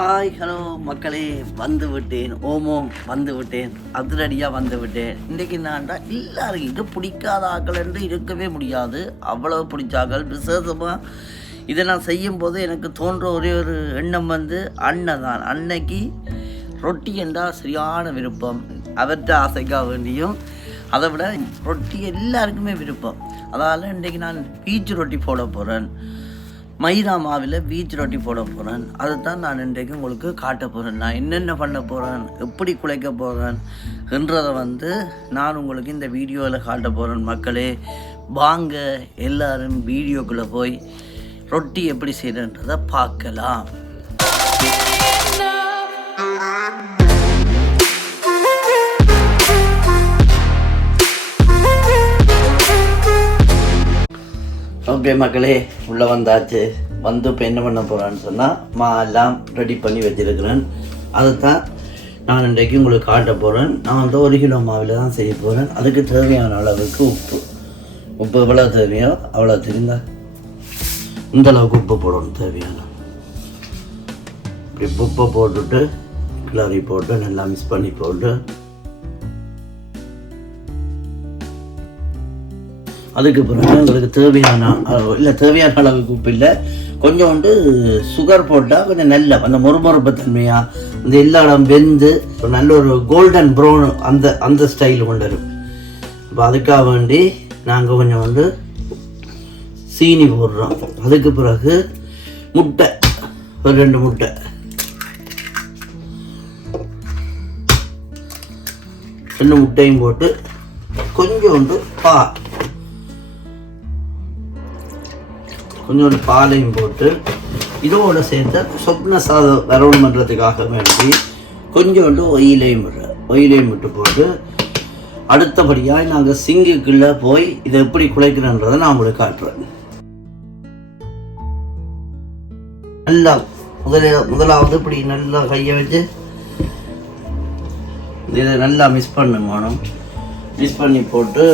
Hi hello மக்களே, வந்து விட்டேன். ஓமோம் வந்து விட்டேன், அதிரடியாக வந்து விட்டேன். இன்றைக்கு நான்டா எல்லாரும் இது பிடிக்காத ஆக்கள் என்று இருக்கவே முடியாது. அவ்வளோ பிடிச்சாக்கள். விசேஷமாக இதை நான் செய்யும்போது எனக்கு தோன்ற ஒரே ஒரு எண்ணம் வந்து அண்ணன் தான். அன்னைக்கு ரொட்டி என்றால் சரியான விருப்பம். அவற்றை ஆசைக்காக வேண்டியும் அதை விட ரொட்டி எல்லாருக்குமே விருப்பம். அதால் இன்றைக்கு நான் பீச்சு ரொட்டி போட போகிறேன். மைதா மாவில் வீச்சு ரொட்டி போட போகிறேன். அதை தான் நான் இன்றைக்கு உங்களுக்கு காட்ட போகிறேன். நான் என்னென்ன பண்ண போகிறேன், எப்படி குழைக்க போகிறேன் என்றதை வந்து நான் உங்களுக்கு இந்த வீடியோவில் காட்ட போகிறேன். மக்களே, வாங்க எல்லோரும் வீடியோக்குள்ளே போய் ரொட்டி எப்படி செய்கிறன்றதை பார்க்கலாம். ஓகே மக்களே, உள்ளே வந்தாச்சு. வந்து இப்போ என்ன பண்ண போகிறான்னு சொன்னால், எல்லாம் ரெடி பண்ணி வச்சுருக்கிறேன். அதை தான் நான் இன்றைக்கு உங்களுக்கு காட்ட போகிறேன். நான் வந்து 1 கிலோ மாவில் தான் செய்ய போகிறேன். அதுக்கு தேவையான அளவுக்கு உப்பு எவ்வளோ தேவையோ அவ்வளோ தெரிந்தா இந்த அளவுக்கு உப்பு போடணும். தேவையான இப்படி உப்பை போட்டுட்டு கிளறி போட்டு நல்லா மிக்ஸ் பண்ணி போட்டு, அதுக்கு பிறகு உங்களுக்கு தேவையான அளவுக்கு உப்பு இல்லை, கொஞ்சோண்டு சுகர் போட்டால் கொஞ்சம் நல்ல அந்த மொறுமொறுப்பு தன்மையாக இந்த எல்லா இடம் வெந்து நல்ல ஒரு கோல்டன் ப்ரௌன் அந்த ஸ்டைல் கொண்டு வரும். இப்போ அதுக்காக வேண்டி நாங்கள் கொஞ்சம் வந்து சீனி போடுறோம். அதுக்கு பிறகு முட்டை, ஒரு 2 முட்டை, முட்டையும் போட்டு கொஞ்சோண்டு கொஞ்சோண்டு பாலையும் போட்டு இதோடு சேர்த்து சொப்ன சாதம் வரணும் பண்ணுறதுக்காக வேண்டி கொஞ்சோண்டு ஒயிலையும் விட்டு போட்டு, அடுத்தபடியாக நாங்கள் சிங்குக்குள்ளே போய் இதை எப்படி குழைக்கிறேன்றதை நான் உங்களுக்கு காட்டுறேன். நல்லா முதலாவது இப்படி நல்லா கையை வச்சு இதை நல்லா மிக்ஸ் பண்ணணும். மிக்ஸ் பண்ணி போட்டு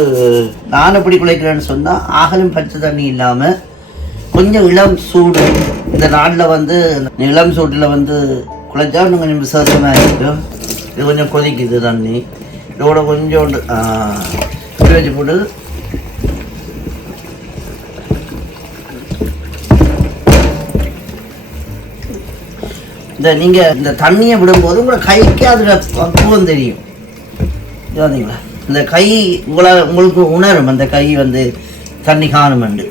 நான் எப்படி குழைக்கிறேன்னு சொன்னால், ஆகலும் பச்சை தண்ணி இல்லாமல் கொஞ்சம் இளம் சூடு, இந்த நாட்டில் வந்து இளம் சூட்டில் வந்து குழைச்சா இன்னும் கொஞ்சம் விசேஷமாக இருக்கும். இது கொஞ்சம் கொதிக்குது தண்ணி. இதோட கொஞ்சோண்டு இப்படி வச்சு போட்டு நீங்கள் இந்த தண்ணியை விடும்போது உங்களை கைக்கு அதில் பக்குவம் தெரியும். பார்த்தீங்களா, இந்த கை உங்களுக்கு உணரும், அந்த கை வந்து தண்ணி காணுமெண்டு.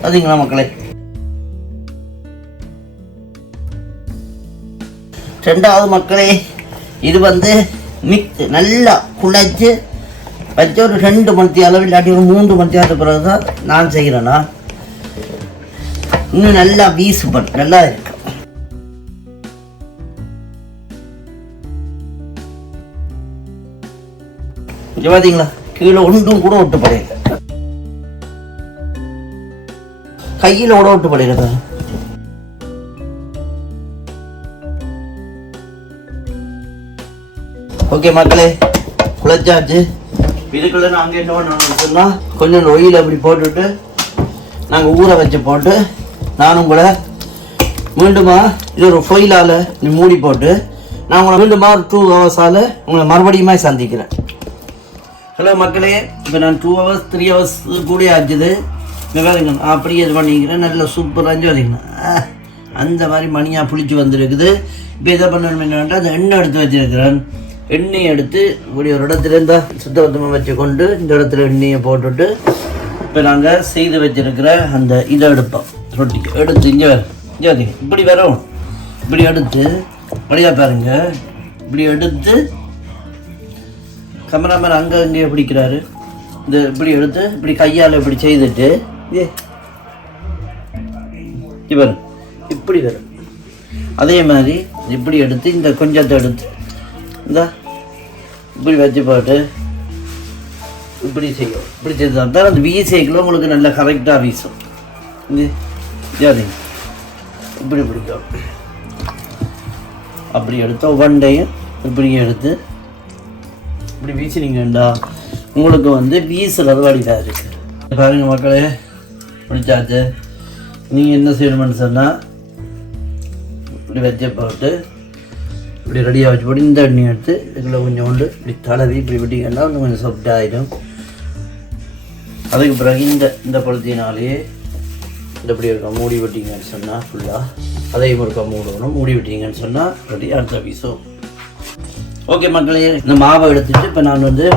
பார்த்தீங்களா மக்களே. 2வது மக்களே, இது வந்து நல்லா குழைச்சி வச்சு ஒரு 2 மணி அளவு இல்லாட்டி ஒரு 3 மணி நேரத்துக்கு பிறகு தான் நான் செய்கிறேன்னா இன்னும் நல்லா நல்லா இருக்கு. இங்கே பார்த்தீங்களா, கீழே ஒன்றும் கூட ஒட்டு படையில, கையில் கூட ஒட்டு படையில. ஓகே மக்களே, குழைச்சாச்சு. இதுக்குள்ள நாங்கள் என்ன பண்ணணும்னு சொன்னால், கொஞ்சம் ஒயில் அப்படி போட்டுட்டு நாங்கள் ஊற வச்சு போட்டு, நானும் கூட மீண்டுமா இது ஒரு ஃபொயிலால் மூடி போட்டு நான் உங்களை மீண்டுமா ஒரு 2 ஹவர்ஸால் உங்களை மறுபடியுமா சந்திக்கிறேன். ஹலோ மக்களே, இப்போ நான் 2 ஹவர்ஸ் 3 ஹவர்ஸ் கூட ஆச்சுது. பாருங்க, அப்படியே இது பண்ணிக்கிறேன். நல்ல சூப்பராக வரைக்கணும். அந்த மாதிரி மணியாக புளிச்சு வந்துருக்குது. இப்போ இதை பண்ணணும் என்னென்னா, அந்த எண்ணெய் எடுத்து வச்சுருக்கிறேன். எண்ணெயை எடுத்து இப்படி ஒரு இடத்துல இருந்தால் சுத்தபத்தமாக வச்சு கொண்டு இந்த இடத்துல எண்ணெயை போட்டுட்டு இப்போ நாங்கள் செய்து வச்சுருக்கிற அந்த இதை எடுப்போம். ரொட்டிக்கு எடுத்து இங்கே இப்படி வரும். இப்படி எடுத்து வழியாக பாருங்க, இப்படி எடுத்து கேமராமேன் அங்கே பிடிக்கிறாரு. இந்த இப்படி எடுத்து இப்படி கையால் இப்படி செய்துட்டு இவர் இப்படி வரும். அதே மாதிரி இப்படி எடுத்து இந்த கொஞ்சத்தை எடுத்து இந்த இப்படி வச்சு போட்டு இப்படி செய்யும். இப்படி செய்தான் தான் அந்த வீசைக்குள்ள உங்களுக்கு நல்லா கரெக்டாக வீசும். இது இப்படி பிடிக்கும். அப்படி எடுத்த ஒவ்வொன்றையும் இப்படி எடுத்து இப்படி வீசினீங்கண்டா உங்களுக்கு வந்து வீசுறது வழிதாக இருக்குது. பாருங்கள் மக்களே, பிடிச்சாச்சு. நீங்கள் என்ன செய்யணும்னு சொன்னால், இப்படி வச்ச போட்டு இப்படி ரெடியாக வச்சு போட்டு இந்த எண்ணெய் எடுத்து இதில் கொஞ்சம் கொண்டு இப்படி தடவி இப்படி விட்டிங்கன்னா இன்னும் கொஞ்சம் சாஃப்ட் ஆகிடும். அதுக்கு பிறகு இந்த பழுத்தினாலேயே இந்த இப்படி இருக்கா மூடி விட்டிங்கன்னு சொன்னால் ஃபுல்லாக அதையும் ஒருக்கா மூடணும். மூடி விட்டீங்கன்னு சொன்னால் ரெடி அடுத்த பீஸும். ஓகே மக்களே, இந்த மாவை எடுத்துட்டு இப்போ நான் வந்து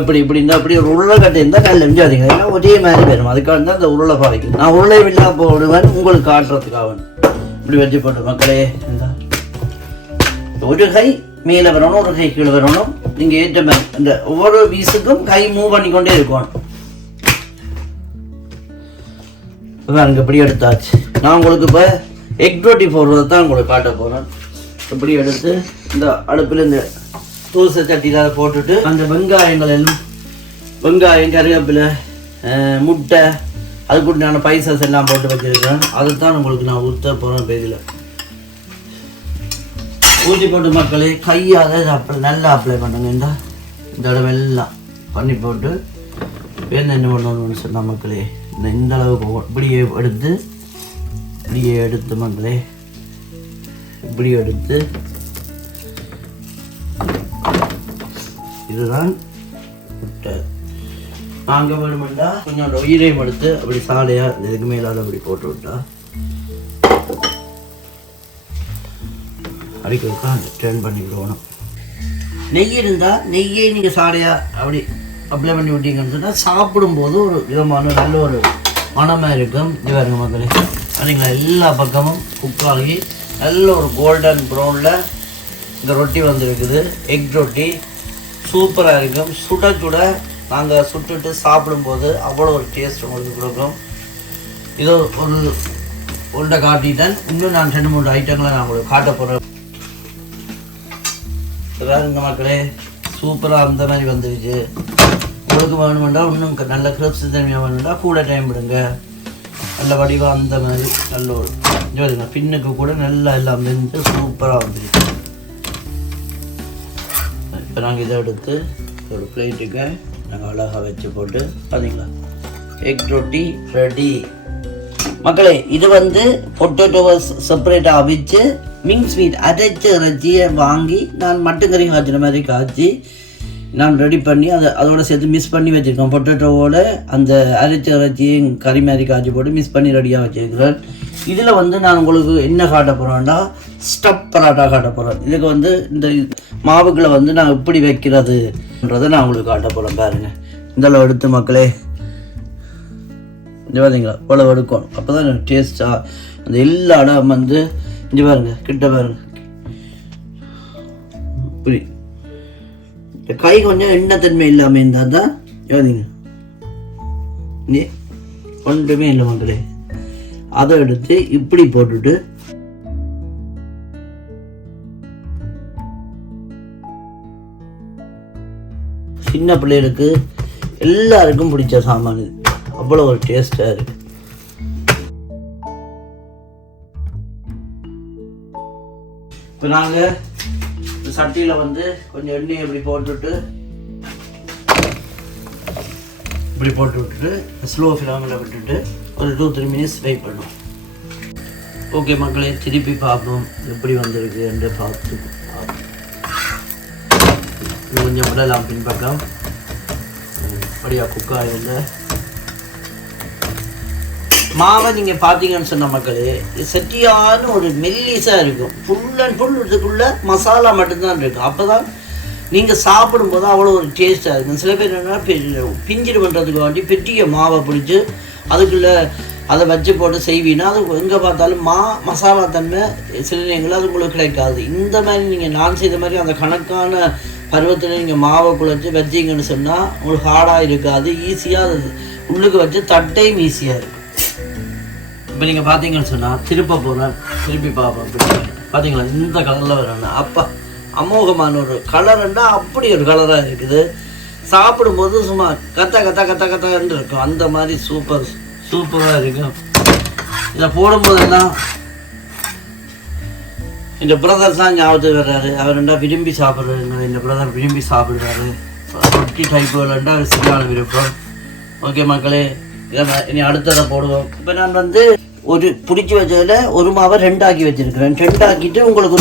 இப்படி இருந்தால் அப்படி ஒரு உருளை கட்டை இருந்தால் நல்லா எஞ்சாதீங்க. ஏன்னா ஒரே மாதிரி வரும். அதுக்காக தான் இந்த உருளை பாதிக்கும். நான் உருளை வில்லா போடுவேன் உங்களுக்கு காட்டுறதுக்காக. இப்படி வச்சு போட்டு மக்களே இந்த ஒரு கை மேலே வரணும், ஒரு கை கீழே வரணும். நீங்கள் ஏற்ற மாதிரி இந்த ஒவ்வொரு பீஸுக்கும் கை மூவ் பண்ணிக்கொண்டே இருக்கணும். அங்கே இப்படி எடுத்தாச்சு. நான் உங்களுக்கு இப்போ எக் ரொட்டி போடுறதை தான் உங்களுக்கு காட்ட போகிறேன். இப்படி எடுத்து இந்த அடுப்பில் இந்த தோசை சட்டியில் போட்டுட்டு அந்த வெங்காயங்கள் எல்லாம் வெங்காயம் கருவேப்பிலை முட்டை அதுக்கு நான் பைசஸ் எல்லாம் போட்டு வச்சுருக்கேன். அதைத்தான் உங்களுக்கு நான் ஊற்ற போகிறேன். பேரில் ஊற்றி போட்டு மக்களே கையால் நல்லா அப்ளை பண்ணுங்க. இந்த தடவை எல்லாம் பண்ணி போட்டு என்ன பண்ணணும்னு சொன்னால் மக்களே இந்த அளவுக்கு இப்படியே எடுத்து மக்களே இப்படி எடுத்து இதுதான் முட்டை. நாங்கள் வேணுமெண்டா கொஞ்சம் உயிரையும் எடுத்து அப்படி சாலையாக இதுக்கு மேலால் அப்படி போட்டு விட்டா அடிக்கா டர்ன் பண்ணிவிடணும். நெய் இருந்தால் நெய்யை நீங்கள் சாலையாக அப்படி அப்ளை பண்ணி விட்டீங்கன்னு சொன்னால் சாப்பிடும்போது ஒரு விதமான நல்ல ஒரு மனமாக இருக்கும். இது பாருங்க மக்களே, சரிங்களா? எல்லா பக்கமும் குக் ஆகி நல்ல ஒரு கோல்டன் ப்ரௌனில் இந்த ரொட்டி வந்துருக்குது. எக் ரொட்டி சூப்பராக இருக்கும். சுட சுட நாங்கள் சுட்டுட்டு சாப்பிடும்போது அவ்வளோ ஒரு டேஸ்ட் உங்களுக்கு கொடுக்கும். இதோ ஒரு உருண்டை காட்டிட்டேன். இன்னும் நான் 2-3 ஐட்டங்களை நான் உங்களுக்கு காட்ட போகிறேன். இந்த மக்களே சூப்பராக அந்த மாதிரி வந்துருச்சு. உங்களுக்கு வேணுமெண்டா இன்னும் நல்ல கிரிப்ஸ் தன்மையாக வேணுமெண்டா கூட டைம் விடுங்க. நல்ல வடிவாக அந்த மாதிரி நல்ல ஒரு இதுங்க பின்னுக்கு கூட நல்லா எல்லாம் வெந்து சூப்பராக வந்துருக்கு. இப்போ நாங்கள் இதை எடுத்து ஒரு பிளேட்டுக்கு நாங்கள் அழகாக வச்சு போட்டு பார்த்தீங்களா எக் ரொட்டி ரெடி. மக்களே இது வந்து பொட்டேட்டோவை செப்பரேட்டாக அவிச்சு மிக்ஸ் மீட் அரைச்ச இறைச்சியை வாங்கி நான் மட்டன் கறி காய்ச்சின மாதிரி காய்ச்சி நான் ரெடி பண்ணி அதோட சேர்த்து மிக்ஸ் பண்ணி வச்சுருக்கேன். பொட்டேட்டோவோட அந்த அரைச்ச இறைச்சியும் கறி மாதிரி காய்ச்சி போட்டு மிக்ஸ் பண்ணி ரெடியாக வச்சுருக்கிறேன். இதில் வந்து நான் உங்களுக்கு என்ன காட்ட போகிறேன்னா ஸ்டப் பராட்டா காட்ட போகிறேன். இதுக்கு வந்து இந்த மாவுக்களை வந்து நான் எப்படி வைக்கிறதுன்றதை நான் உங்களுக்கு காட்ட போகிறேன். பாருங்கள் இதெல்லாம் எடுத்து மக்களே இங்கே பார்த்தீங்களா இவ்வளோ எடுக்கணும். அப்போ தான் டேஸ்ட்டாக அந்த எல்லா இடம் வந்து இங்கே பாருங்க கிட்ட பாருங்க இப்படி இந்த கை கொஞ்சம் எண்ணத்தன்மை இல்லாமல் இருந்தால் தான் யோதிங்க ஒன்றுமே இல்லை மக்களே. அதை எடுத்து இப்படி போட்டுட்டு சின்ன பிள்ளைகளுக்கு எல்லாருக்கும் பிடிச்ச சாமான் இது. அவ்வளோ ஒரு டேஸ்டாக இருக்கு. இப்போ நாங்கள் இந்த சட்டியில் வந்து கொஞ்சம் எண்ணெயை இப்படி போட்டுட்டு இப்படி போட்டு விட்டுட்டு ஸ்லோ ஃப்ளேமில் விட்டுட்டு ஒரு 2-3 மினிட்ஸ் வெயிட் பண்ணுவோம். ஓகே மக்களே திருப்பி பார்ப்போம் எப்படி வந்திருக்கு என்று பார்த்து கொஞ்சம் விடலாம் பின்பக்கம் அப்படியா குக்காயில் மாவை நீங்கள் பார்த்தீங்கன்னு சொன்ன மக்களே செட்டியான ஒரு மெல்லிஸாக இருக்கும். ஃபுல் அண்ட் ஃபுல் இதுக்குள்ளே மசாலா மட்டும்தான் இருக்கும். அப்போ தான் நீங்கள் சாப்பிடும்போது அவ்வளோ ஒரு டேஸ்ட்டாக இருக்கும். சில பேர் என்னென்னா பிஞ்சிடு பண்ணுறதுக்கு வேண்டி பெட்டிய மாவை பிடிச்சி அதுக்குள்ளே அதை வச்சு போட்டு செய்வீங்கன்னா அது எங்கே பார்த்தாலும் மசாலா தன்மை சில நேரங்களில் அது உங்களுக்கு கிடைக்காது. இந்த மாதிரி நீங்கள் நான் செய்த மாதிரி அந்த கணக்கான பருவத்தில் நீங்கள் மாவை குழைச்சி வச்சிங்கன்னு சொன்னால் உங்களுக்கு ஹார்டாக இருக்காது. ஈஸியாக அது உள்ளுக்கு வச்சு தட்டையும் ஈஸியாக இருக்கும். இப்போ நீங்கள் பார்த்தீங்கன்னு சொன்னால் திருப்பி பார்ப்போம். பார்த்தீங்களா இந்த கலரில் வரணும். அப்போ அமோகமான ஒரு கலருன்னா அப்படி ஒரு கலராக இருக்குது. சாப்பிடும்போது சும்மா கத்தன்னு இருக்கும். அந்த மாதிரி சூப்பராக இருக்கும். இதை போடும்போதெல்லாம் இந்த பிரதர் தான் ஞாபகத்துக்கு வர்றாரு. அவர் ரெண்டா விரும்பி சாப்பிட்றாரு. இந்த பிரதர் விரும்பி சாப்பிடுறாரு. ரொட்டி டைப்புகள்ண்டா சரியான விருப்பம். ஓகே மக்களே இதை இனி அடுத்ததை போடுவோம். இப்போ நான் வந்து ஒரு பிடிச்சி வச்சதில் ஒரு மாவை 2 ஆக்கி வச்சுருக்கிறேன். 2 ஆக்கிட்டு உங்களுக்கு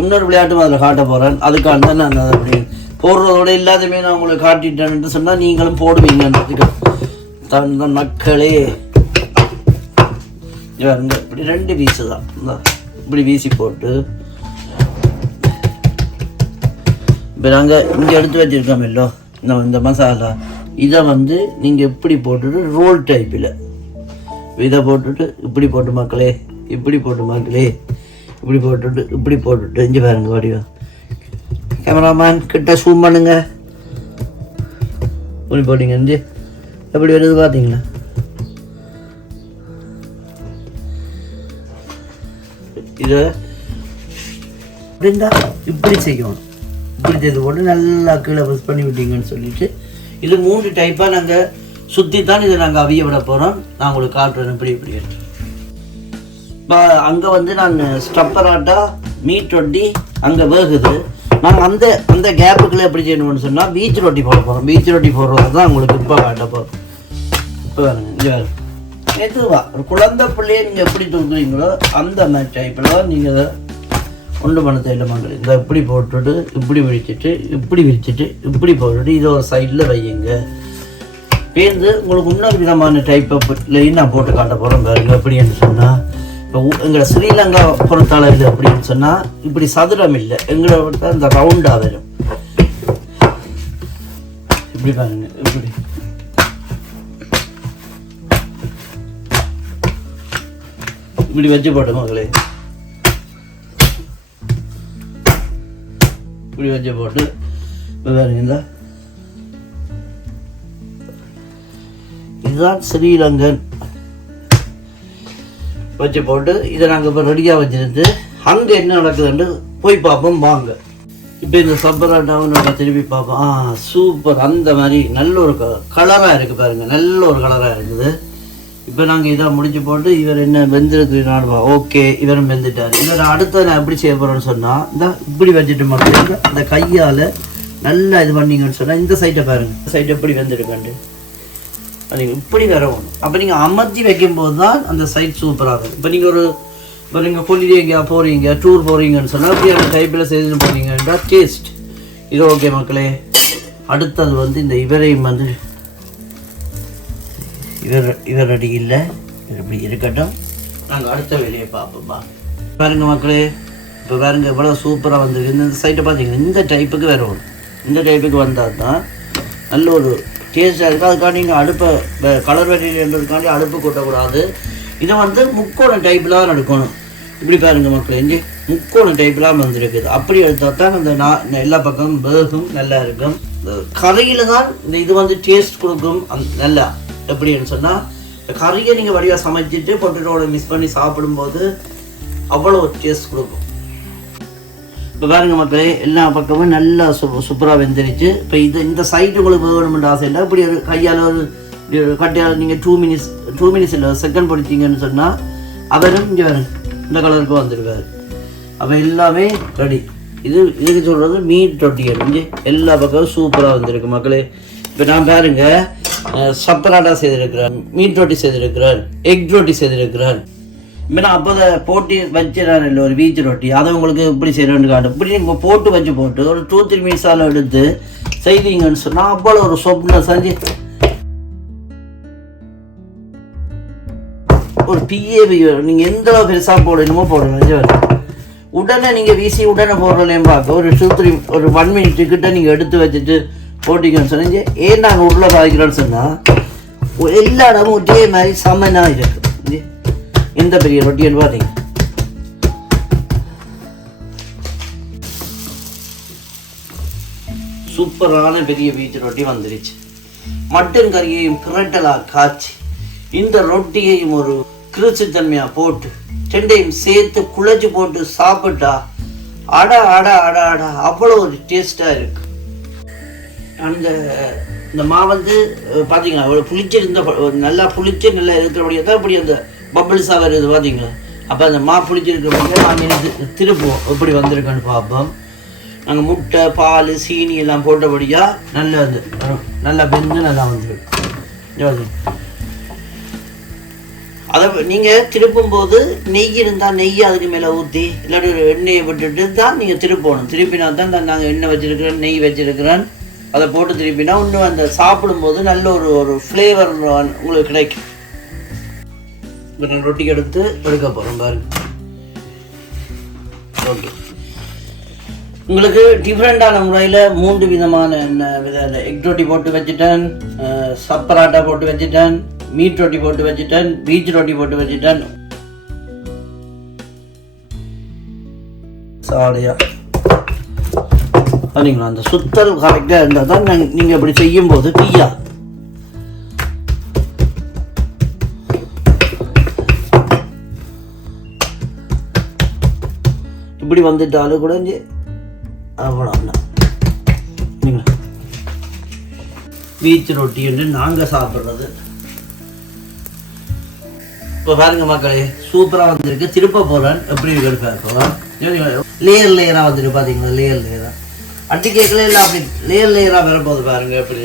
இன்னொரு விளையாட்டு அதில் காட்ட போகிறேன். அதுக்காக தான் நான் அதை அப்படி போடுறதோட எல்லாத்தையுமே நான் உங்களுக்கு காட்டிட்டேன்னு சொன்னால் நீங்களும் போடுவீங்கன்றதுக்கு தந்த மக்களே. இங்கே இப்படி 2 பீஸு தான் இப்படி வீசி போட்டு இப்போ நாங்கள் இங்கே எடுத்து வச்சுருக்கோம் இல்லோ இந்த மசாலா, இதை வந்து நீங்கள் இப்படி போட்டுட்டு ரோல் டைப்பில் இதை போட்டுட்டு இப்படி போட்டு மக்களே, இப்படி போட்டு மக்களே, இப்படி போட்டுட்டு இங்கே பாருங்க வடிவா. கேமராமேன் கிட்ட ஜூம் பண்ணுங்க. இப்படி போட்டிங்க இஞ்சி எப்படி வருது பார்த்தீங்களா? இதை அப்படின்னா இப்படி செய்யணும். இப்படி செய்து போட்டு நல்லா கீழே ப்ரெஸ் பண்ணி விட்டீங்கன்னு சொல்லிட்டு இது 3 டைப்பாக நாங்கள் சுற்றி தான் இதை நாங்கள் அவிய விட போகிறோம். நான் உங்களுக்கு காட்டுறேன் இப்படி இப்படி. இப்போ அங்கே வந்து நான் ஸ்டப்பராட்டா மீட் ரொட்டி அங்கே வேகுது. நாங்கள் அந்த கேப்புக்குள்ளே எப்படி செய்யணும்னு சொன்னால் பீச் ரொட்டி போட போகிறோம். பீச் ரொட்டி போடுறது தான் உங்களுக்கு இப்போ காட்ட போகிறோம். இப்போ வேணுங்க இங்கே வேறு எதுவா ஒரு குழந்தை பிள்ளையை நீங்கள் எப்படி தூக்குறீங்களோ அந்த மாதிரி டைப்பில் நீங்கள் அதை ஒன்று பண்ண தேவையில்ல மக்கள். இந்த இப்படி போட்டுட்டு இப்படி விரிச்சிட்டு இப்படி போட்டுட்டு இதை ஒரு சைடில் வையுங்க. பேருந்து உங்களுக்கு இன்னொரு விதமான டைப்லையும் நான் போட்டு காட்ட போகிறேன் பாருங்க. எப்படின்னு சொன்னால் இப்போ எங்களை ஸ்ரீலங்கா பொறுத்தளவில் அப்படின்னு சொன்னால் இப்படி சதுரம் இல்லை, எங்களை விட்டு இந்த ரவுண்டாக வரும். இப்படி பாருங்க இப்படி வச்சு போட்டு மக்களே, இப்படி வச்சு போட்டு பாருங்க. இதுதான் ஸ்ரீலங்கன் வச்சு போட்டு இதை நாங்கள் இப்போ ரெடியாக வச்சுருந்து அங்கே என்ன நடக்குதுன்னு போய் பார்ப்போம் வாங்க. இப்போ இந்த சப்பராட்டாவும் நம்ம திருப்பி பார்ப்போம். சூப்பர், அந்த மாதிரி நல்ல ஒரு கலராக இருக்குது பாருங்கள், நல்ல ஒரு கலராக இருக்குது. இப்போ நாங்கள் இதை முடிச்சு போட்டு இவர் என்ன வெந்துருக்கு நாடுவா. ஓகே, இவரும் வெந்துட்டார். இவர் அடுத்த நான் எப்படி செய்ய போகிறேன்னு சொன்னால் இந்த இப்படி வச்சுட்டு மட்டும் அந்த கையால் நல்லா இது பண்ணிங்கன்னு சொன்னால் இந்த சைட்டை பாருங்கள், இந்த சைட்டை எப்படி வெந்துருக்காண்டு நீங்கள் இப்படி வரணும். அப்போ நீங்கள் அமர்த்தி வைக்கும்போது தான் அந்த சைட் சூப்பராக இருக்கும். இப்போ நீங்கள் ஹாலிடே எங்கேயா போகிறீங்க, டூர் போகிறீங்கன்னு சொன்னால் அப்படி அந்த டைப்பில் செய்து போகிறீங்கன்றா டேஸ்ட் இது. ஓகே மக்களே, அடுத்தது வந்து இந்த இவரையும் வந்து இவர் ரெடி இல்லை, இப்படி இருக்கட்டும். நாங்கள் அடுத்த வேலையை பார்ப்போம்ப்பா. பாருங்க மக்களே, இப்போ பாருங்க எவ்வளோ சூப்பராக வந்துருக்கு. இந்த சைட்டை பார்த்தீங்கன்னா இந்த டைப்புக்கு வரணும். இந்த டைப்புக்கு வந்தால் தான் நல்ல ஒரு டேஸ்ட்டாக இருக்குது. அதுக்காக நீங்கள் அடுப்பை கலர் வெட்டியில்ன்றதுக்காண்டி அடுப்பு கொட்டக்கூடாது. இதை வந்து முக்கோண டைப்லாம் எடுக்கணும். இப்படி பாருங்கள் மக்கள், இங்கே முக்கோண டைப்லாம் வந்துருக்குது. அப்படி எடுத்தால் தான் அந்த எல்லா பக்கமும் வேகும், நல்லா இருக்கும். கறியில் தான் இந்த இது வந்து டேஸ்ட் கொடுக்கும் நல்லா. எப்படின்னு சொன்னால் கறியை நீங்கள் வடிவாக சமைச்சிட்டு பொட்டேட்டோட மிக்ஸ் பண்ணி சாப்பிடும்போது அவ்வளோ ஒரு டேஸ்ட் கொடுக்கும். இப்போ பாருங்கள் மக்களே, எல்லா பக்கமும் நல்லா சூப்பராக வெந்துருச்சு. இப்போ இந்த சைட்டு உங்களுக்கு வேணுமென்ற ஆசை இல்லை. இப்படி ஒரு கையால் ஒரு கட்டையால் நீங்கள் 2 மினிட்ஸ் இல்லை செகண்ட் பிடிச்சிங்கன்னு சொன்னால் அவரும் இங்கே வரும் இந்த கலருக்கு வந்துடுவார். அப்போ எல்லாமே ரெடி. இதுக்கு சொல்கிறது மீட் ரொட்டி. இங்கே எல்லா பக்கமும் சூப்பராக வந்திருக்கு மக்களே. இப்போ நான் பாருங்க சப்பராட்டா செய்திருக்கிறேன், மீட் ரொட்டி செய்திருக்கிறேன், எக் ரொட்டி செய்திருக்கிறேன். இப்போ நான் அப்போ அதை போட்டி வச்சுறேன் இல்லை ஒரு வீச்சு ரொட்டி, அதை உங்களுக்கு இப்படி செய்கிறேன்னு காட்டு. இப்படி நீங்கள் போட்டு ஒரு 2-3 மினிட்ஸால் எடுத்து செய்தீங்கன்னு சொன்னால் அவ்வளோ ஒரு சொப்ன செஞ்சு ஒரு பிஏவி நீங்கள் எந்த அளவு பெருசாக போடணுமோ போடணும். உடனே நீங்கள் வீசி உடனே போடுறலையும் பார்க்க ஒரு 1 மினிட்டு கிட்ட நீங்கள் எடுத்து வச்சுட்டு போட்டிங்கன்னு சொன்னீங்க. ஏன் நான் உருளை பாய்க்கிறேன்னு சொன்னால் எல்லா இடமும் ஒரே மாதிரி சமனாக இருக்குது. எந்த பெரிய ரொட்டின்னு பார்த்தீங்க, சூப்பரான பெரிய பீச் ரொட்டி வந்துருச்சு. மட்டன் கறியையும் பிரட்டலாக காய்ச்சி இந்த ரொட்டியையும் ஒரு கிருச்சித்தன்மையாக போட்டு 2ஐயும் சேர்த்து குழச்சி போட்டு சாப்பிட்டா அடா அவ்வளோ ஒரு டேஸ்டாக இருக்கு. இந்த மா வந்து பார்த்தீங்களா அவ்வளோ நல்லா புளிச்சு நல்லா இருக்கிறபடியாக தான் இப்படி அந்த பபிள்ஸாக வருது பார்த்தீங்களா. அப்போ அந்த மா புளிச்சிருக்கிறபடியாக நாங்கள் திருப்போம் எப்படி வந்திருக்கேன்னு பார்ப்போம். நாங்கள் முட்டை பால் சீனி எல்லாம் போட்டபடியாக நல்லா வெந்து நல்லா வந்துருக்கு. அதை நீங்கள் திருப்பும்போது நெய் இருந்தால் நெய்யை அதுக்கு மேலே ஊற்றி இல்லாட்டி ஒரு எண்ணெயை விட்டுட்டு தான் நீங்கள் திருப்பணும். திருப்பினா தான் நாங்கள் எண்ணெய் வச்சுருக்கிறேன், நெய் வச்சுருக்கிறேன், அதை போட்டு திருப்பினா இன்னும் அந்த சாப்பிடும்போது நல்ல ஒரு ஃப்ளேவர் உங்களுக்கு கிடைக்கும். இப்போ நான் ரொட்டிக்கு எடுத்து எடுக்க போகிறோம் பாருங்க. ஓகே, உங்களுக்கு டிஃப்ரெண்டான முறையில் 3 விதமான எக் ரொட்டி போட்டு வச்சுட்டேன், சப்பராட்டா போட்டு வச்சுட்டேன், மீட் ரொட்டி போட்டு வச்சுட்டேன், பீச் ரொட்டி போட்டு வச்சுட்டேன். சாலையா சரிங்களா? அந்த சுத்தல் கரெக்டாக இருந்தால் தான் நீங்கள் இப்படி செய்யும்போது தீயா இப்படி வந்துட்டாலும் கூட அவ்வளோதான். பீச் ரொட்டி என்று நாங்கள் சாப்பிட்றது. இப்போ பாருங்க மக்களே, சூப்பராக வந்திருக்கு. திருப்ப போகிறேன், எப்படி இருக்குன்னு பார்க்கலாம். லேயர் லேயராக வந்துருக்கு பார்த்தீங்களா? லேயர் லேயராக அட்டி கேட்கல இல்லை, அப்படி லேயர் லேயராக வரப்போது பாருங்க எப்படி.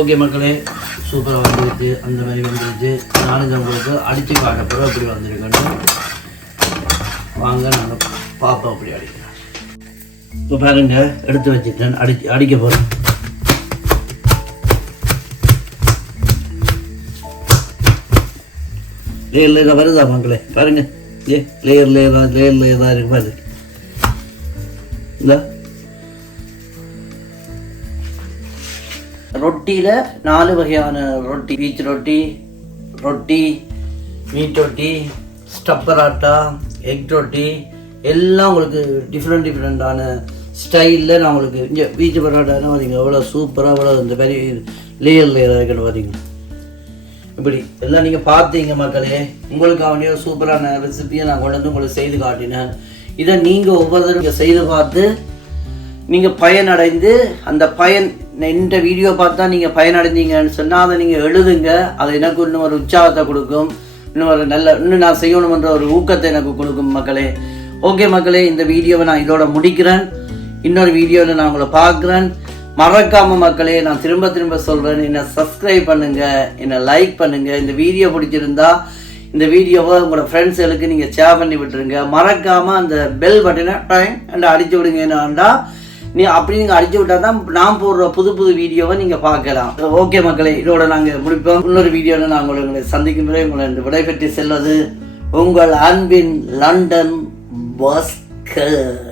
ஓகே மக்களே, சூப்பராக வந்துருக்கு. அந்த மாதிரி வந்துருச்சு. நானும் உங்களுக்கு அடித்து காட்ட போகிறோம் எப்படி வந்திருக்கேன்னு. வாங்க நாங்கள் பார்ப்போம் அப்படி அடிக்கிறேன். இப்போ பாருங்க, எடுத்து வச்சுட்டேன், அடிக்க போகிறேன். லேயர் லேயராக வருதா மக்களே? பாருங்க, லேயர் லேயராக இருக்கு பாரு. இல்லை, ரொட்டியில் 4 வகையான ரொட்டி: பீச் ரொட்டி, ரொட்டி, மீட் ரொட்டி, ஸ்டப்பராட்டா, எக் ரொட்டி, எல்லாம் உங்களுக்கு டிஃப்ரெண்டான ஸ்டைலில் நான் உங்களுக்கு இங்கே பீச் பரோட்டான்னு பார்த்தீங்க எவ்வளோ சூப்பராக, எவ்வளோ இந்த மாதிரி லேயர் லேயராக இருக்கிற பார்த்தீங்க. இப்படி எல்லாம் நீங்கள் பார்த்தீங்க மக்களே. உங்களுக்காக வேண்டிய சூப்பரான ரெசிபியை நான் கொண்டு வந்து உங்களுக்கு செய்து காட்டினேன். இதை நீங்கள் ஒவ்வொருத்தரும் செய்து பார்த்து நீங்கள் பயனடைந்து, அந்த இந்த வீடியோ பார்த்தா நீங்கள் பயனடைந்தீங்கன்னு சொன்னால் அதை நீங்கள் எழுதுங்க. அது எனக்கு இன்னும் ஒரு உற்சாகத்தை கொடுக்கும், இன்னும் நான் செய்யணுமென்ற ஒரு ஊக்கத்தை எனக்கு கொடுக்கும் மக்களே. ஓகே மக்களே, இந்த வீடியோவை நான் இதோட முடிக்கிறேன். இன்னொரு வீடியோவில் நான் உங்களை பார்க்குறேன். மறக்காமல் மக்களே, நான் திரும்ப சொல்கிறேன், என்னை சப்ஸ்கிரைப் பண்ணுங்கள், என்னை லைக் பண்ணுங்கள். இந்த வீடியோ பிடிச்சிருந்தா இந்த வீடியோவை உங்களோட ஃப்ரெண்ட்ஸுகளுக்கு நீங்கள் ஷேர் பண்ணி விட்டுருங்க. மறக்காமல் அந்த பெல் பட்டனை டைம் அடித்து விடுங்க. என்னண்டா நீங்கள் அடிச்சு விட்டால் தான் நான் போடுற புது வீடியோவை நீங்கள் பார்க்கலாம். ஓகே மக்களே, இதோட நாங்கள் முடிப்போம். இன்னொரு வீடியோவில் நான் உங்களை சந்திக்கும் முறை உங்களை விடைபெற்று செல்வது உங்கள் அன்பின் லண்டன் பாஸ்கர்.